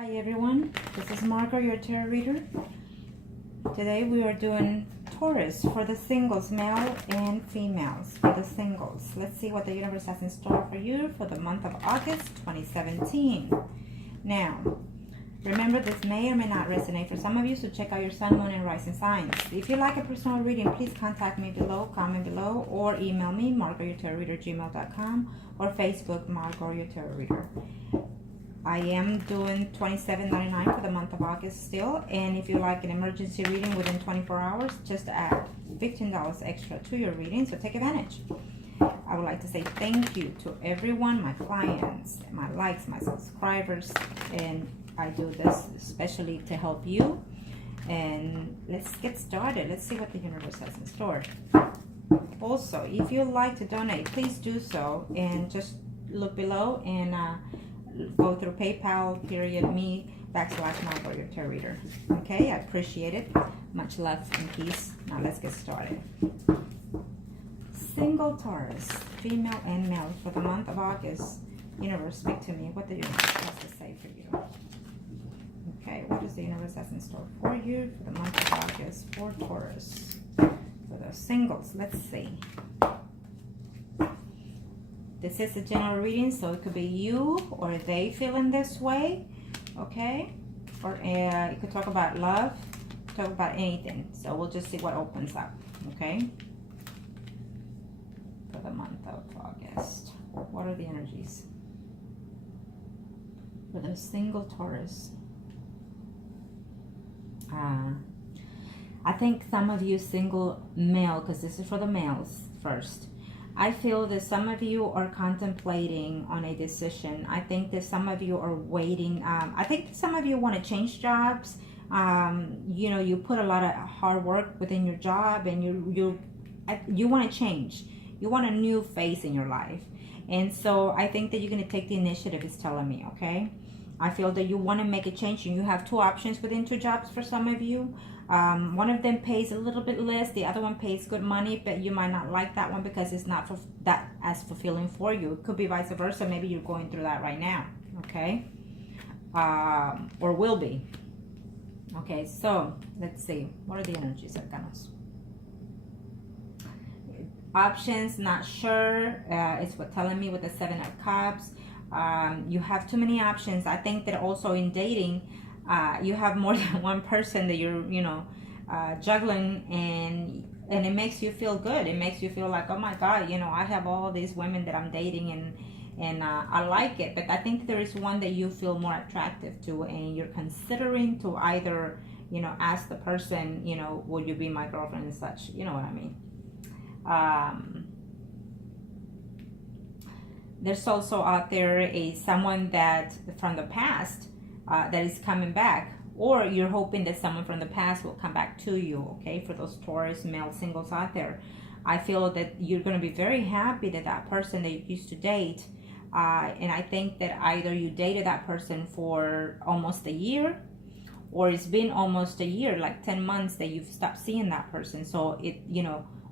Hi everyone, this is Margot, your tarot reader. Today we are doing Taurus for the singles, male and females for the singles. Let's see what the universe has in store for you for the month of August 2017. Now, remember this may or may not resonate for some of you, so check out your sun, moon, and rising signs. If you'd like a personal reading, please contact me below, comment below, or email me, margotyourtarotreader@gmail.com, or Facebook, Margot, your tarot reader. I am doing $27.99 for the month of August still, and if you like an emergency reading within 24 hours, just add $15 extra to your reading, so take advantage. I would like to say thank you to everyone, my clients, my likes, my subscribers, and I do this especially to help you. And let's get started. Let's see what the universe has in store. Also, if you'd like to donate, please do so, and just look below and go through PayPal, me/Margot, your tarot reader. Okay, I appreciate it. Much love and peace. Now let's get started. Single Taurus, female and male for the month of August. Universe, speak to me. What the universe has to say for you. Okay, what does the universe has in store for you for the month of August for Taurus? For the singles, let's see. This is a general reading, so it could be you or they feeling this way, okay? Or you could talk about love, talk about anything. So we'll just see what opens up, okay? For the month of August. What are the energies? For the single Taurus. I think some of you single male, because this is for the males first. I feel that some of you are contemplating on a decision. I think that some of you are waiting. I think that some of you want to change jobs. You know, you put a lot of hard work within your job, and you want to change. You want a new phase in your life. And so I think that you're going to take the initiative, it's telling me, okay? I feel that you want to make a change, and you have two options within two jobs for some of you. One of them pays a little bit less, the other one pays good money, but you might not like that one because it's not that as fulfilling for you. It could be vice versa. Maybe you're going through that right now, okay? Or will be. Okay, so let's see. What are the energies, Arcanos? Options, not sure. It's what telling me with the Seven of Cups. You have too many options. I think that also in dating, you have more than one person that you're, juggling, and it makes you feel good. It makes you feel like, oh my God, I have all these women that I'm dating, and I like it. But I think there is one that you feel more attractive to, and you're considering to either, ask the person, would you be my girlfriend and such? You know what I mean? There's also out there someone that from the past that is coming back, or you're hoping that someone from the past will come back to you, okay? For those Taurus male singles out there, I feel that you're going to be very happy that that person that you used to date, and I think that either you dated that person for almost a year, or it's been almost a year, like 10 months that you've stopped seeing that person. So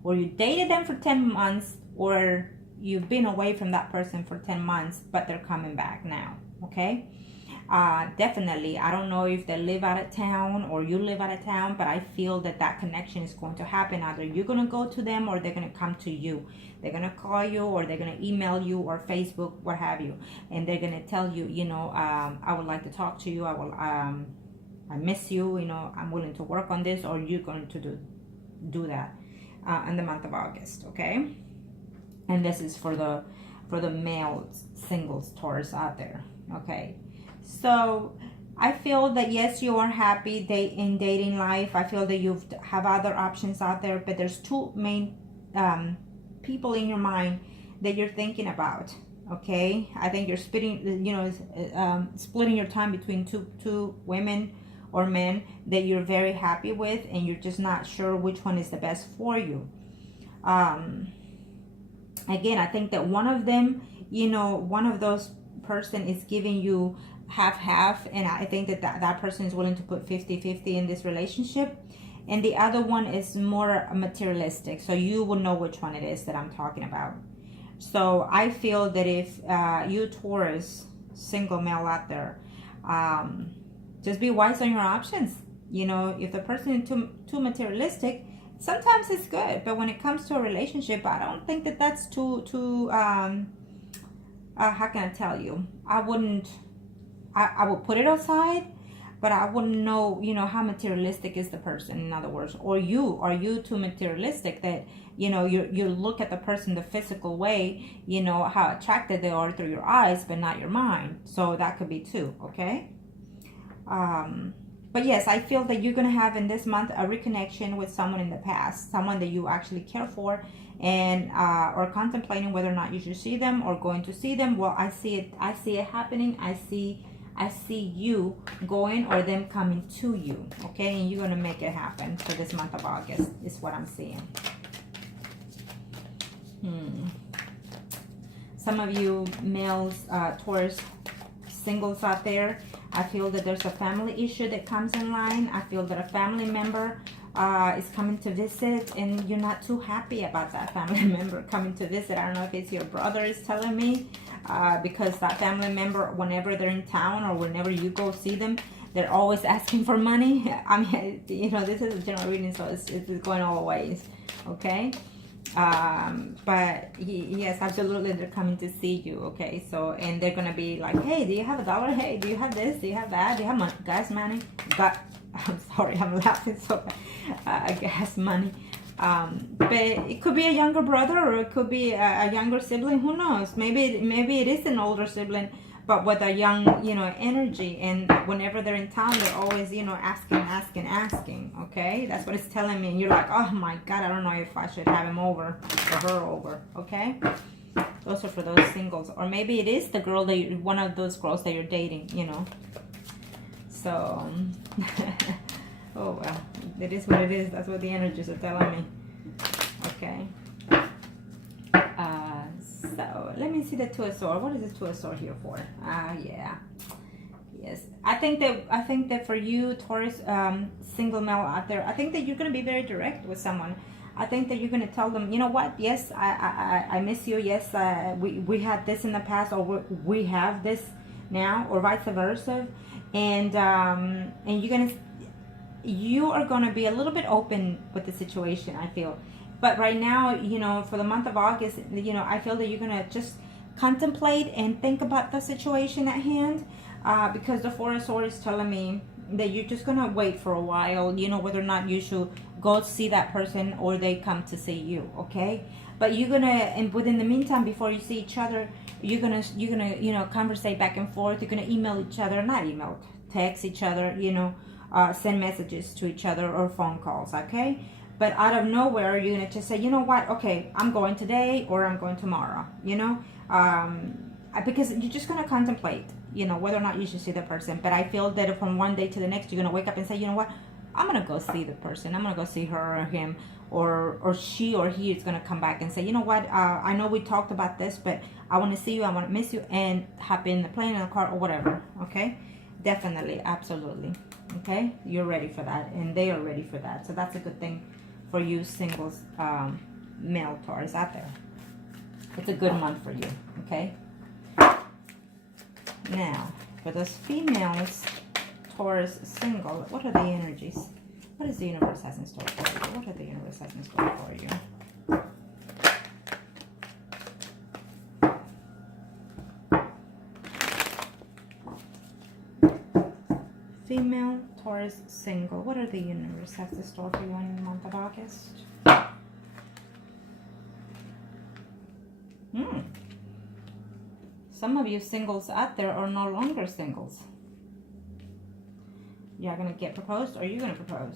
or you dated them for 10 months, or you've been away from that person for 10 months, but they're coming back now, okay? Definitely, I don't know if they live out of town or you live out of town, but I feel that that connection is going to happen. Either you're going to go to them, or they're going to come to you. They're going to call you, or they're going to email you, or Facebook, what have you. And they're going to tell you, I would like to talk to you. I miss you, I'm willing to work on this, or you're going to do that in the month of August, okay? And this is for the male singles Taurus out there, okay? So I feel that yes, you are happy in dating life. I feel that you have other options out there, but there's two main people in your mind that you're thinking about, okay? I think you're splitting your time between two women or men that you're very happy with, and you're just not sure which one is the best for you. Again, I think that one of them, one of those person is giving you half, and I think that person is willing to put 50-50 in this relationship, and the other one is more materialistic. So you will know which one it is that I'm talking about. So I feel that if you Taurus, single male out there, Just be wise on your options. You know, if the person is too materialistic, sometimes it's good, but when it comes to a relationship, I don't think that that's too how can I tell you? I would put it aside, but I wouldn't know, you know, how materialistic is the person, in other words. Or are you too materialistic that, you know, you look at the person the physical way, you know, how attracted they are through your eyes, but not your mind. So that could be too, okay? But yes, I feel that you're going to have in this month a reconnection with someone in the past, someone that you actually care for, and or contemplating whether or not you should see them or going to see them. Well, I see it happening. I see you going or them coming to you, okay? And you're going to make it happen for this month of August is what I'm seeing. Some of you males, Taurus singles out there, I feel that there's a family issue that comes in line. I feel that a family member is coming to visit and you're not too happy about that family member coming to visit. I don't know if it's your brother is telling me, because that family member, whenever they're in town or whenever you go see them, they're always asking for money. I mean, you know, this is a general reading, so it's going all ways, okay? But yes, absolutely, they're coming to see you, okay? So, and they're gonna be like, hey, do you have $1? Hey, do you have this? Do you have that? Do you have gas money? But I'm sorry, I'm laughing so bad. Gas money. But it could be a younger brother, or it could be a younger sibling. Who knows? Maybe it is an older sibling, but with a young, you know, energy. And whenever they're in town, they're always, you know, asking. Okay, that's what it's telling me. And you're like, oh my God, I don't know if I should have him over or her over. Okay, those are for those singles, or maybe it is the girl that one of those girls that you're dating. You know, so. Oh well, it is what it is. That's what the energies are telling me. Okay. So let me see the Two of Swords. What is the Two of Swords here for? Yeah. Yes. I think that for you, Taurus, single male out there, I think that you're gonna be very direct with someone. I think that you're gonna tell them, you know what? Yes, I miss you. Yes, we had this in the past, or we have this now, or vice versa. And you are going to be a little bit open with the situation, I feel. But right now, you know, for the month of August, you know, I feel that you're going to just contemplate and think about the situation at hand, because the Four of Swords is telling me that you're just going to wait for a while, you know, whether or not you should go see that person or they come to see you, okay? But you're going to, and within the meantime, before you see each other, you're going to, you know, conversate back and forth. You're going to email each other, not email, text each other, you know, send messages to each other or phone calls, okay? But out of nowhere, you're gonna just say, you know what, okay, I'm going today or I'm going tomorrow, you know? Because you're just gonna contemplate, you know, whether or not you should see the person. But I feel that from one day to the next, you're gonna wake up and say, you know what, I'm gonna go see the person. I'm gonna go see her or him, or she or he is gonna come back and say, you know what, I know we talked about this, but I wanna see you, I wanna miss you, and hop in the plane, in the car, or whatever, okay? Definitely, absolutely. Okay, you're ready for that, and they are ready for that. So that's a good thing for you singles, male Taurus out there. It's a good month for you. Okay. Now, for those females, Taurus single, what are the energies? What is the universe has in store for you? What are the universe has in store for you? Female Taurus single. What are the universe has in store for you in the month of August? Some of you singles out there are no longer singles. You're gonna get proposed, or you're gonna propose.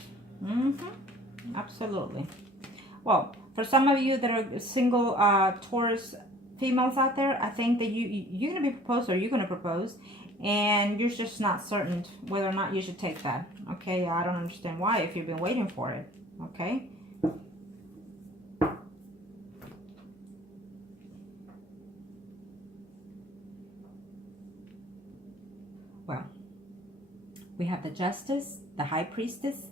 Absolutely. Well, for some of you that are single Taurus females out there, I think that you're gonna be proposed, or you're gonna propose. And you're just not certain whether or not you should take that. Okay, I don't understand why if you've been waiting for it. Okay. Well, we have the Justice, the High Priestess,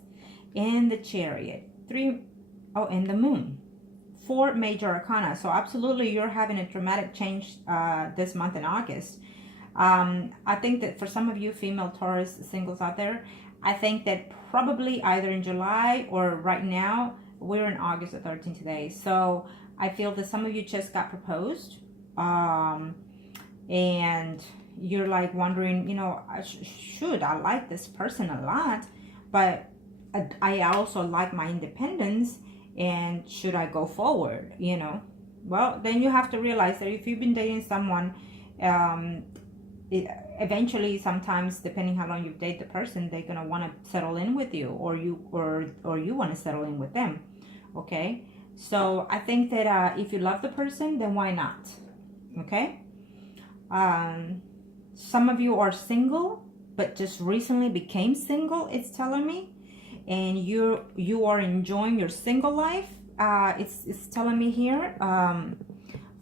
and the Chariot. And the Moon. 4 major arcana. So absolutely, you're having a dramatic change this month in August. I think that for some of you female Taurus singles out there, I think that probably either in July or right now, we're in August the 13th today. So I feel that some of you just got proposed. And you're like wondering, should I like this person a lot, but I also like my independence, and should I go forward, Well, then you have to realize that if you've been dating someone, eventually, sometimes, depending how long you've dated the person, they're gonna want to settle in with you, or you want to settle in with them. Okay, so I think that if you love the person, then why not? Okay. Some of you are single, but just recently became single, it's telling me, and you are enjoying your single life. It's telling me here,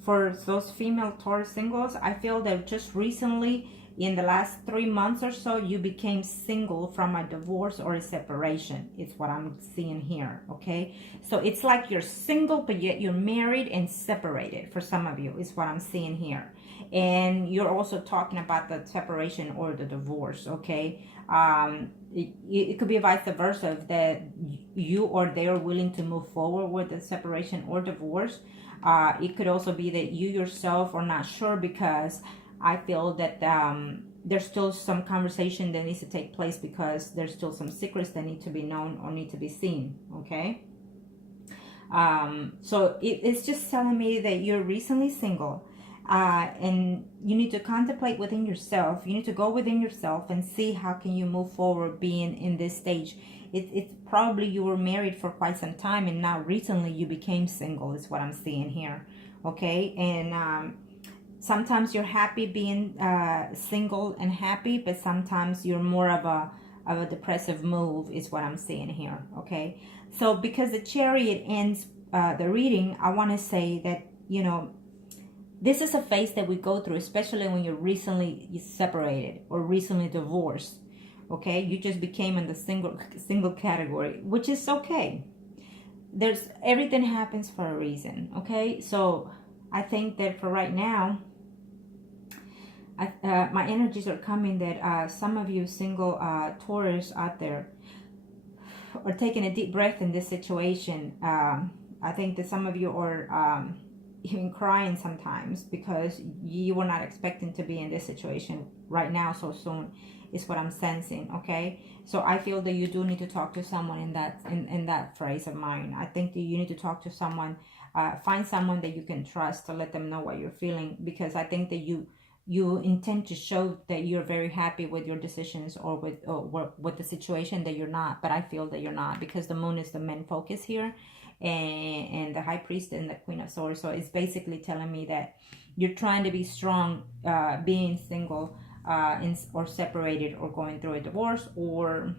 for those female Taurus singles, I feel that just recently, in the last 3 months or so, you became single from a divorce or a separation. It's what I'm seeing here, okay? So it's like you're single, but yet you're married and separated for some of you, is what I'm seeing here. And you're also talking about the separation or the divorce, okay? It could be vice versa, that you or they are willing to move forward with the separation or divorce. It could also be that you yourself are not sure, because I feel that there's still some conversation that needs to take place, because there's still some secrets that need to be known or need to be seen, okay? So it's just telling me that you're recently single, and you need to contemplate within yourself. You need to go within yourself and see how can you move forward being in this stage. It's probably you were married for quite some time, and now recently you became single, is what I'm seeing here, okay? And sometimes you're happy being single and happy, but sometimes you're more of a depressive move, is what I'm seeing here, okay? So because the Chariot ends the reading, I want to say that, this is a phase that we go through, especially when you're recently separated or recently divorced, okay? You just became in the single category, which is okay. Everything happens for a reason, okay? So I think that for right now, my energies are coming that some of you single Taurus out there are taking a deep breath in this situation. I think that some of you are even crying sometimes, because you were not expecting to be in this situation right now so soon, is what I'm sensing, okay? So I feel that you do need to talk to someone in that phrase of mine. I think that you need to talk to someone, find someone that you can trust, to let them know what you're feeling, because I think that you intend to show that you're very happy with your decisions or with the situation, that you're not. But I feel that you're not, because the moon is the main focus here, and the High Priest and the Queen of Swords. So it's basically telling me that you're trying to be strong, being single, or separated, or going through a divorce, or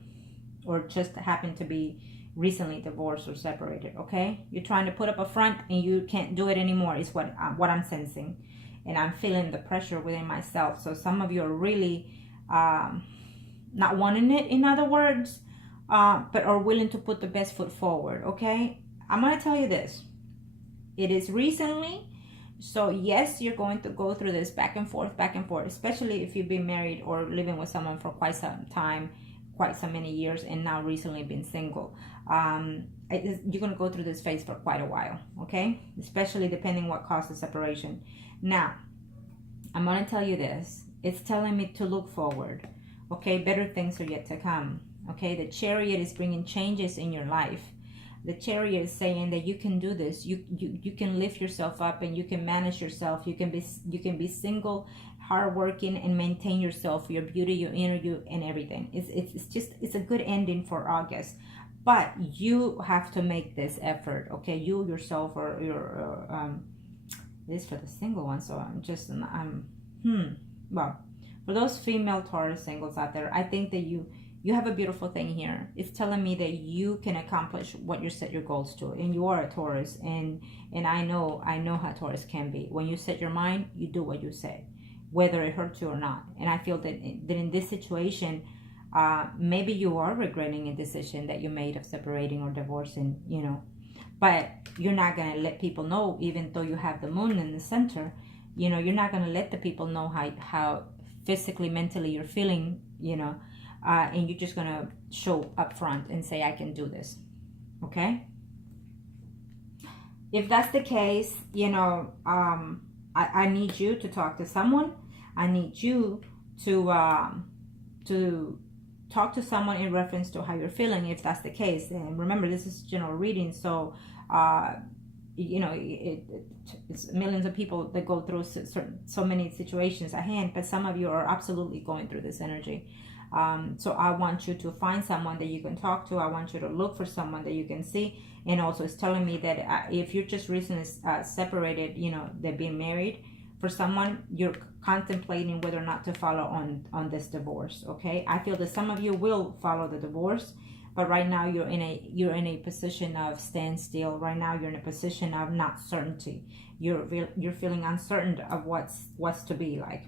just happen to be recently divorced or separated, okay? You're trying to put up a front, and you can't do it anymore, is what I'm sensing. And I'm feeling the pressure within myself. So some of you are really not wanting it, in other words, but are willing to put the best foot forward, okay? I'm going to tell you this. It is recently. So yes, you're going to go through this back and forth, especially if you've been married or living with someone for quite some time, quite so many years, and now recently been single. You're going to go through this phase for quite a while, okay? Especially depending what caused the separation. Now, I'm going to tell you this. It's telling me to look forward, okay? Better things are yet to come, okay? The Chariot is bringing changes in your life. The Chariot is saying that you can do this. You can lift yourself up, and you can manage yourself. You can be single, hardworking, and maintain yourself, your beauty, your inner you, and everything. It's a good ending for August. But you have to make this effort, okay? You yourself, or your this is for the single one. So well, for those female Taurus singles out there, I think that you have a beautiful thing here. It's telling me that you can accomplish what you set your goals to, and you are a Taurus, and I know how Taurus can be. When you set your mind, you do what you say, whether it hurts you or not. And I feel that in this situation, maybe you are regretting a decision that you made of separating or divorcing, but you're not going to let people know, even though you have the moon in the center. You're not going to let the people know how physically, mentally, you're feeling, you know, and you're just gonna show up front and say, I can do this. Okay? If that's the case, you know, I need you to talk to someone. I need you to talk to someone in reference to how you're feeling, if that's the case. And remember, this is general reading, so you know, it's millions of people that go through so many situations at hand, but some of you are absolutely going through this energy. So I want you to find someone that you can talk to. I want you to look for someone that you can see. And also it's telling me that if you're just recently separated, you know, they're being married, for someone, you're contemplating whether or not to follow on this divorce. Okay, I feel that some of you will follow the divorce, but right now you're in a position of standstill. Right now you're in a position of not certainty. You're feeling uncertain of what's to be like.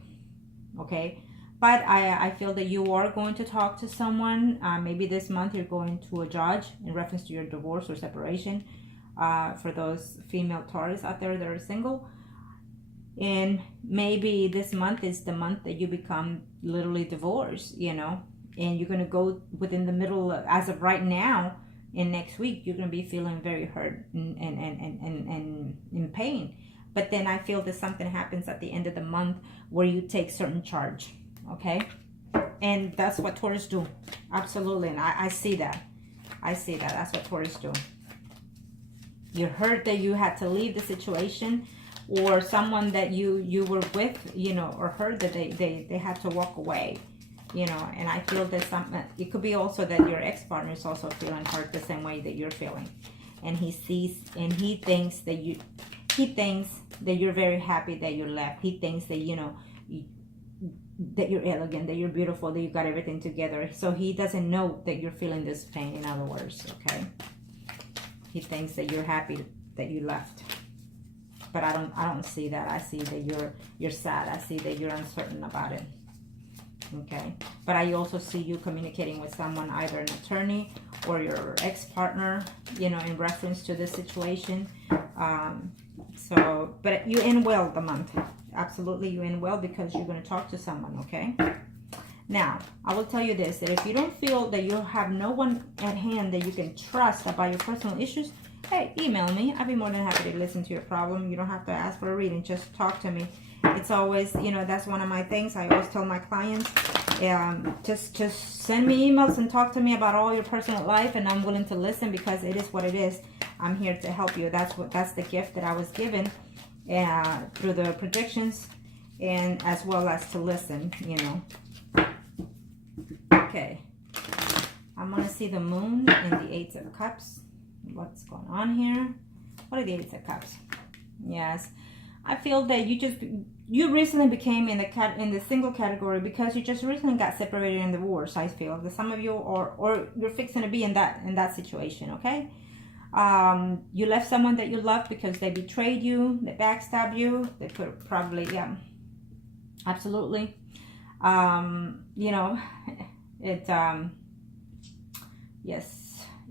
Okay, but I feel that you are going to talk to someone. Maybe this month you're going to a judge in reference to your divorce or separation. For those female Taurus out there that are single. And maybe this month is the month that you become literally divorced, you know, and you're going to go within the middle of, as of right now, and next week you're going to be feeling very hurt and in pain. But then I feel that something happens at the end of the month where you take certain charge. Okay, and that's what Taurus do. Absolutely. And I see that. That's what Taurus do. You're hurt that you had to leave the situation, or someone that you were with, you know, or heard that they had to walk away, you know. And I feel that it could be also that your ex-partner is also feeling hurt the same way that you're feeling, and he sees and he thinks that you're very happy that you left. He thinks that, you know, that you're elegant, that you're beautiful, that you got everything together. So he doesn't know that you're feeling this pain, in other words. Okay, he thinks that you're happy that you left. But I don't see that. I see that you're sad. I see that you're uncertain about it. Okay. But I also see you communicating with someone, either an attorney or your ex-partner, you know, in reference to this situation. But you end well the month. Absolutely, you end well because you're going to talk to someone, okay? Now, I will tell you this, that if you don't feel that you have no one at hand that you can trust about your personal issues, hey, email me. I'd be more than happy to listen to your problem. You don't have to ask for a reading. Just talk to me. It's always, you know, that's one of my things. I always tell my clients, just send me emails and talk to me about all your personal life, and I'm willing to listen because it is what it is. I'm here to help you. That's the gift that I was given through the predictions, and as well as to listen, you know. Okay. I'm going to see the moon and the Eight of Cups. What's going on here? What are the Eight of Cups? Yes, I feel that you recently became in the single category because you just recently got separated and divorced. I feel that some of you or you're fixing to be in that situation. Okay, you left someone that you loved because they betrayed you, they backstabbed you, they could probably, yeah, absolutely. You know, yes.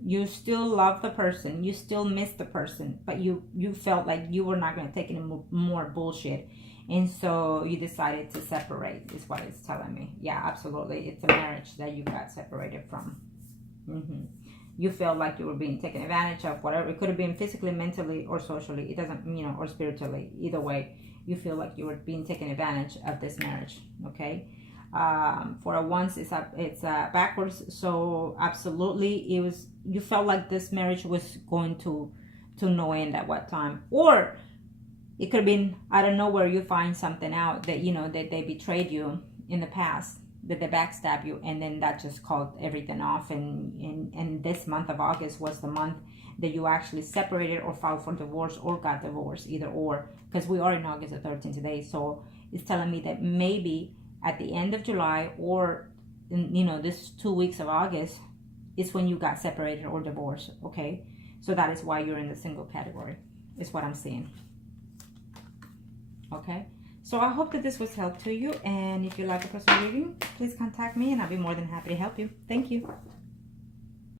You still love the person, you still miss the person, but you felt like you were not going to take any more bullshit, and so you decided to separate, is what it's telling me. Yeah, absolutely. It's a marriage that you got separated from. You felt like you were being taken advantage of, whatever. It could have been physically, mentally, or socially. It doesn't, you know, or spiritually. Either way, you feel like you were being taken advantage of this marriage. Okay. For a once, it's backwards. So absolutely, you felt like this marriage was going to no end at what time, or it could have been out of nowhere. You find something out that, you know, that they betrayed you in the past, that they backstabbed you, and then that just called everything off. And this month of August was the month that you actually separated or filed for divorce or got divorced, either or, because we are in August the 13th today. So it's telling me that maybe at the end of July, or in, you know, this 2 weeks of August, is when you got separated or divorced. Okay, so that is why you're in the single category, is what I'm seeing. Okay, so I hope that this was helpful to you, and if you like a personal reading, please contact me and I'll be more than happy to help you. Thank you.